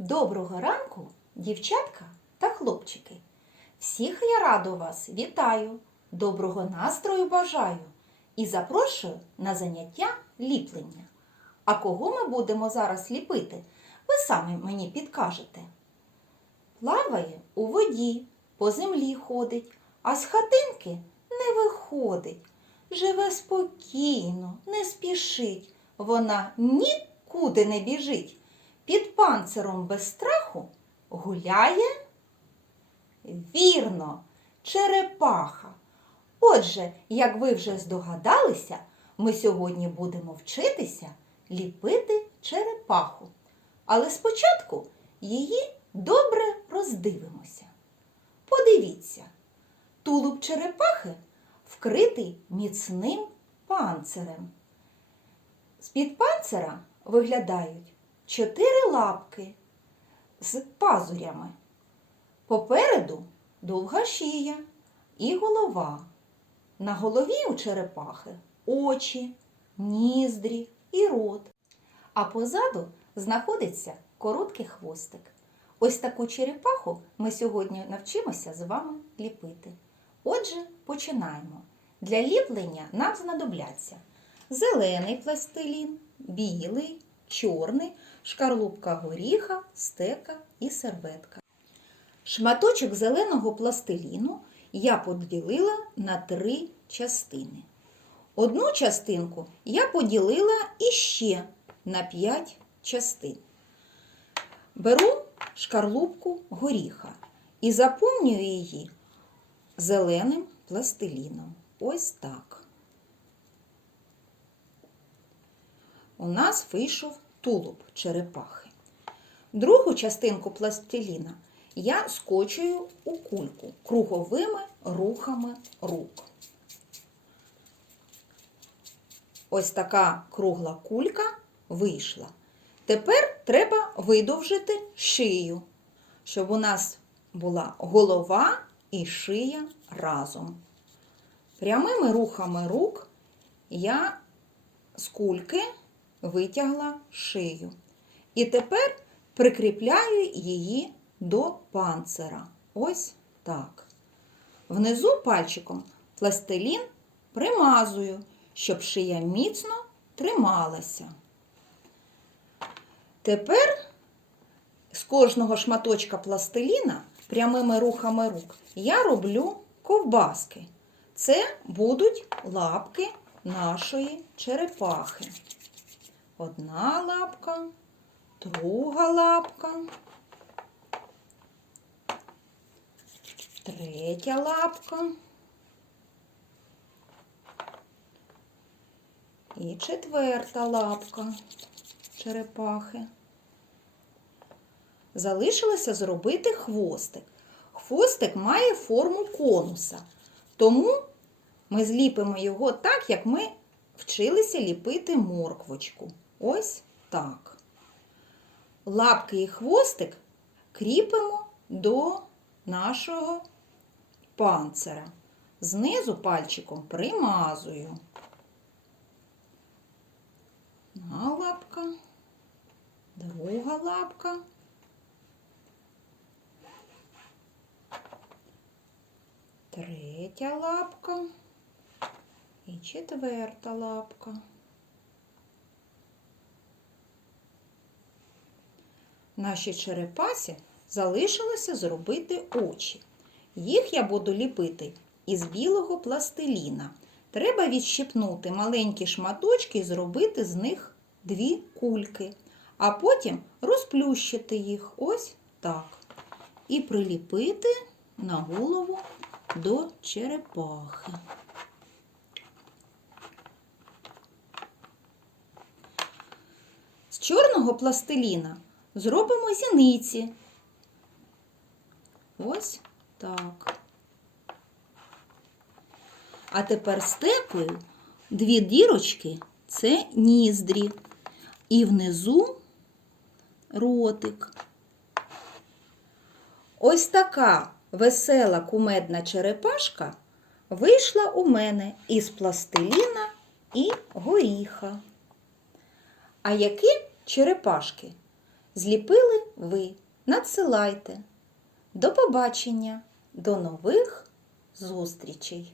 Доброго ранку, дівчатка та хлопчики. Всіх я радо вас вітаю, доброго настрою бажаю і запрошую на заняття ліплення. А кого ми будемо зараз ліпити? Ви самі мені підкажете. Плаває у воді, по землі ходить, а з хатинки не виходить. Живе спокійно, не спішить, вона нікуди не біжить. Під панциром без страху гуляє. Вірно, черепаха. Отже, як ви вже здогадалися, ми сьогодні будемо вчитися ліпити черепаху. Але спочатку її добре роздивимося. Подивіться, тулуб черепахи вкритий міцним панцирем. З-під панцира виглядають чотири лапки з пазурями. Попереду довга шия і голова. На голові у черепахи очі, ніздрі і рот. А позаду знаходиться короткий хвостик. Ось таку черепаху ми сьогодні навчимося з вами ліпити. Отже, починаємо. Для ліплення нам знадобляться зелений пластилін, білий, чорний, шкарлупка горіха, стека і серветка. Шматочок зеленого пластиліну я поділила на три частини. Одну частинку я поділила іще на п'ять частин. Беру шкарлупку горіха і заповнюю її зеленим пластиліном. Ось так. У нас вийшов тулуб черепахи. Другу частинку пластиліна я скочую у кульку круговими рухами рук. Ось така кругла кулька вийшла. Тепер треба видовжити шию, щоб у нас була голова і шия разом. Прямими рухами рук я з кульки витягла шию. І тепер прикріпляю її до панцира. Ось так. Внизу пальчиком пластилін примазую, щоб шия міцно трималася. Тепер з кожного шматочка пластиліна прямими рухами рук я роблю ковбаски. Це будуть лапки нашої черепахи. Одна лапка, друга лапка, третя лапка і четверта лапка черепахи. Залишилося зробити хвостик. Хвостик має форму конуса, тому ми зліпимо його так, як ми вчилися ліпити морквочку. Ось так. Лапки і хвостик кріпимо до нашого панцира. Знизу пальчиком примазую. Одна лапка, друга лапка. Третя лапка і четверта лапка. Нашій черепасі залишилося зробити очі. Їх я буду ліпити із білого пластиліна. Треба відщипнути маленькі шматочки і зробити з них дві кульки, а потім розплющити їх ось так. І приліпити на голову до черепахи. З чорного пластиліна зробимо зіниці. Ось так. А тепер стекою дві дірочки це ніздрі. І внизу ротик. Ось така весела кумедна черепашка вийшла у мене із пластиліна і горіха. А які черепашки зліпили ви. Надсилайте. До побачення, до нових зустрічей!